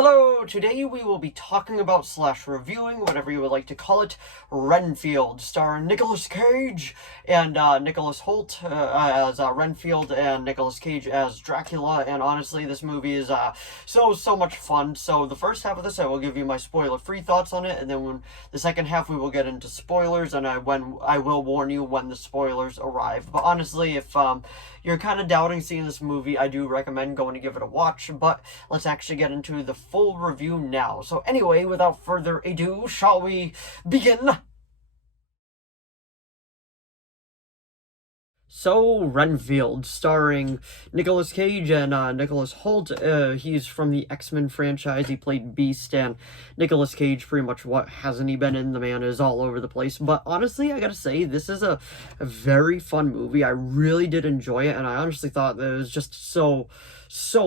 Hello, today we will be talking about / reviewing, whatever you would like to call it, Renfield, starring Nicolas Cage and Nicholas Hoult as Renfield and Nicolas Cage as Dracula. And honestly, this movie is so much fun. So the first half of this, I will give you my spoiler-free thoughts on it, and then when the second half, we will get into spoilers, and I will warn you when the spoilers arrive. But honestly, if you're kind of doubting seeing this movie, I do recommend going to give it a watch. But let's actually get into the full review now. So anyway, without further ado, shall we begin? So, Renfield, starring Nicolas Cage and Nicholas Hoult. He's from the X-Men franchise. He played Beast, and Nicolas Cage, pretty much what hasn't he been in? The man is all over the place. But honestly, I gotta say, this is a very fun movie. I really did enjoy it, and I honestly thought that it was just so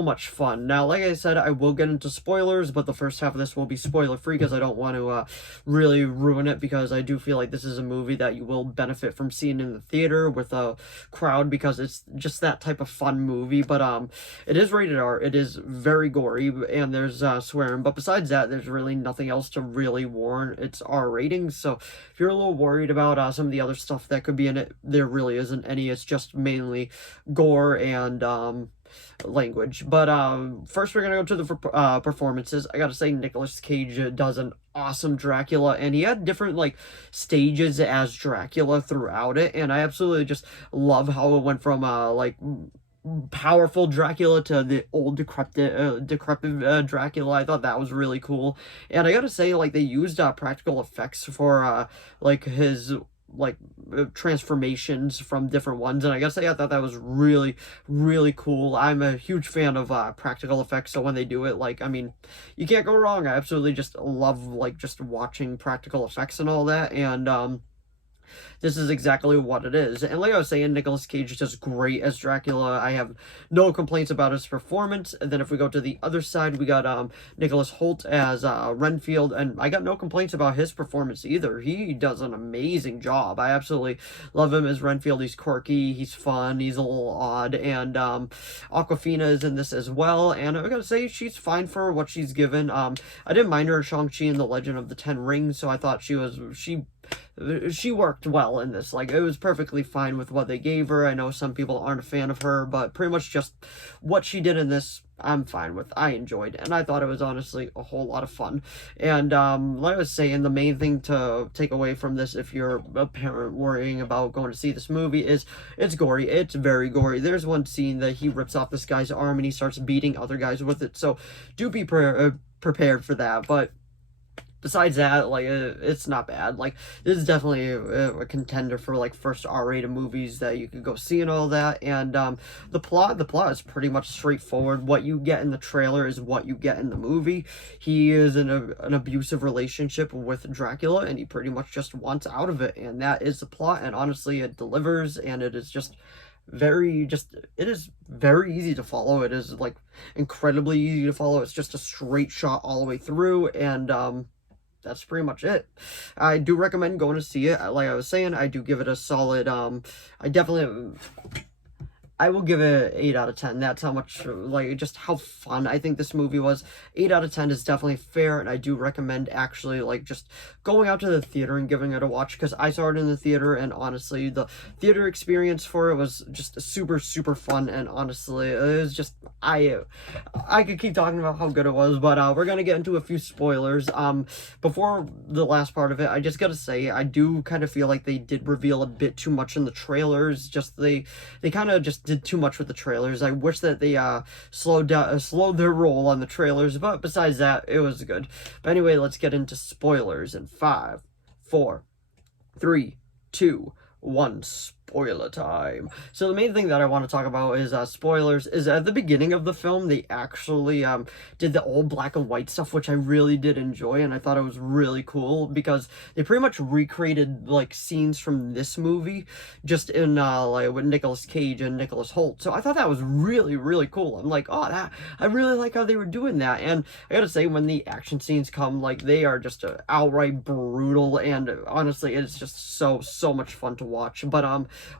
much fun. Now, like I said, I will get into spoilers, but the first half of this will be spoiler-free because I don't want to really ruin it, because I do feel like this is a movie that you will benefit from seeing in the theater with a crowd, because it's just that type of fun movie. But it is rated R, it is very gory, and there's swearing, but besides that, there's really nothing else to really warn. It's R rating, so if you're a little worried about some of the other stuff that could be in it, there really isn't any. It's just mainly gore and language. But first, we're gonna go to the performances. I gotta say, Nicolas Cage does an awesome Dracula, and he had different stages as Dracula throughout it, and I absolutely just love how it went from powerful Dracula to the old decrepit Dracula. I thought that was really cool, and I gotta say, they used practical effects for his transformations from different ones, and I gotta say, I thought that was really cool. I'm a huge fan of practical effects, so when they do it, I mean, you can't go wrong. I absolutely just love just watching practical effects and all that, and this is exactly what it is. And like I was saying, Nicolas Cage is just great as Dracula. I have no complaints about his performance. And then if we go to the other side, we got Nicholas Hoult as Renfield, and I got no complaints about his performance either. He does an amazing job. I absolutely love him as Renfield. He's quirky, he's fun, he's a little odd, and Awkwafina is in this as well, and I gotta say, she's fine for what she's given. I didn't mind her in Shang-Chi and the Legend of the Ten Rings, so I thought she worked well in this. It was perfectly fine with what they gave her. I know some people aren't a fan of her, but pretty much just what she did in this, I'm fine with. I enjoyed, and I thought it was honestly a whole lot of fun. And like I was saying, the main thing to take away from this, if you're a parent worrying about going to see this movie, is it's gory. It's very gory. There's one scene that he rips off this guy's arm and he starts beating other guys with it, so do be prepared for that. But besides that, it's not bad. This is definitely a contender for first R-rated movies that you could go see and all that. And the plot is pretty much straightforward. What you get in the trailer is what you get in the movie. He is in an abusive relationship with Dracula, and he pretty much just wants out of it, and that is the plot. And honestly, it delivers, and it is just it is very easy to follow. It is incredibly easy to follow. It's just a straight shot all the way through, and that's pretty much it. I do recommend going to see it. Like I was saying, I do give it a solid, I will give it 8 out of 10. That's how much, just how fun I think this movie was. 8 out of 10 is definitely fair, and I do recommend actually, just going out to the theater and giving it a watch, because I saw it in the theater, and honestly, the theater experience for it was just super fun, and honestly, it was just, I could keep talking about how good it was, but we're gonna get into a few spoilers. Before the last part of it, I just gotta say, I do kind of feel like they did reveal a bit too much in the trailers. They kind of just did too much with the trailers. I wish that they slowed their roll on the trailers, but besides that, it was good. But anyway, let's get into spoilers in 5, 4, 3, 2, 1. Spoiler time. So the main thing that I want to talk about is spoilers. Is at the beginning of the film, they actually did the old black and white stuff, which I really did enjoy, and I thought it was really cool, because they pretty much recreated scenes from this movie just in with Nicolas Cage and Nicholas Hoult. So I thought that was really cool. I'm like, oh, that I really like how they were doing that. And I gotta say, when the action scenes come, they are just outright brutal, and honestly, it's just so much fun to watch. But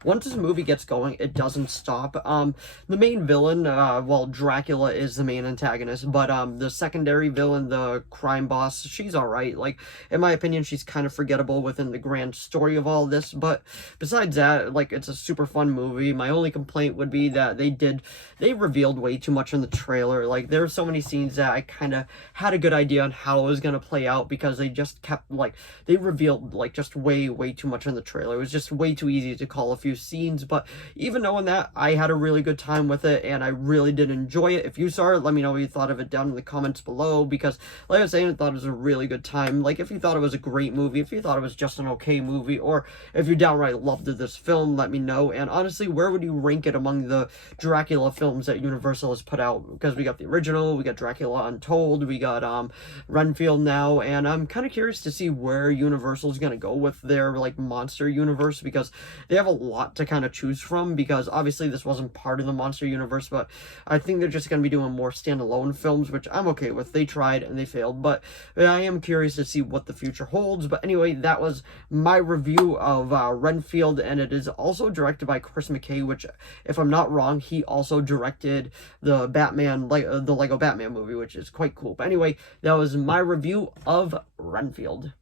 once this movie gets going, it doesn't stop. The main villain, well, Dracula is the main antagonist, but the secondary villain, the crime boss, she's alright. Like, in my opinion, she's kind of forgettable within the grand story of all this, but besides that, like, it's a super fun movie. My only complaint would be that they revealed way too much in the trailer. Like, there were so many scenes that I kind of had a good idea on how it was going to play out, because they just kept, like, they revealed, like, just way too much in the trailer. It was just way too easy to call a few scenes, but even knowing that, I had a really good time with it, and I really did enjoy it. If you saw it, let me know what you thought of it down in the comments below, because, like I was saying, I thought it was a really good time. Like, if you thought it was a great movie, if you thought it was just an okay movie, or if you downright loved this film, let me know. And honestly, where would you rank it among the Dracula films that Universal has put out? Because we got the original, we got Dracula Untold, we got Renfield now, and I'm kind of curious to see where Universal's gonna go with their, like, monster universe, because they have a lot to kind of choose from, because obviously this wasn't part of the monster universe, but I think they're just gonna be doing more standalone films, which I'm okay with. They tried and they failed, but I am curious to see what the future holds. But anyway, that was my review of Renfield, and it is also directed by Chris McKay, which, if I'm not wrong, he also directed the Batman, the Lego Batman movie, which is quite cool. But anyway, that was my review of Renfield.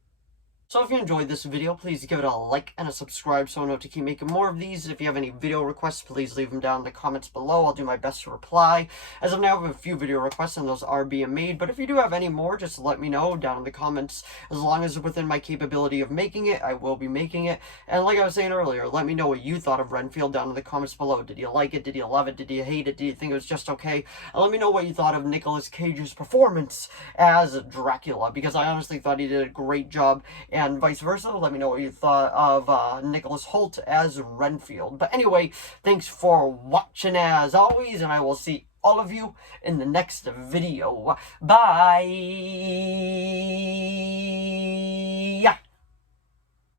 So if you enjoyed this video, please give it a like and a subscribe so I know to keep making more of these. If you have any video requests, please leave them down in the comments below. I'll do my best to reply. As of now, I have a few video requests and those are being made, but if you do have any more, just let me know down in the comments. As long as it's within my capability of making it, I will be making it. And like I was saying earlier, let me know what you thought of Renfield down in the comments below. Did you like it? Did you love it? Did you hate it? Did you think it was just okay? And let me know what you thought of Nicolas Cage's performance as Dracula, because I honestly thought he did a great job, and vice versa. Let me know what you thought of Nicholas Hoult as Renfield. But anyway, thanks for watching as always, and I will see all of you in the next video. Bye!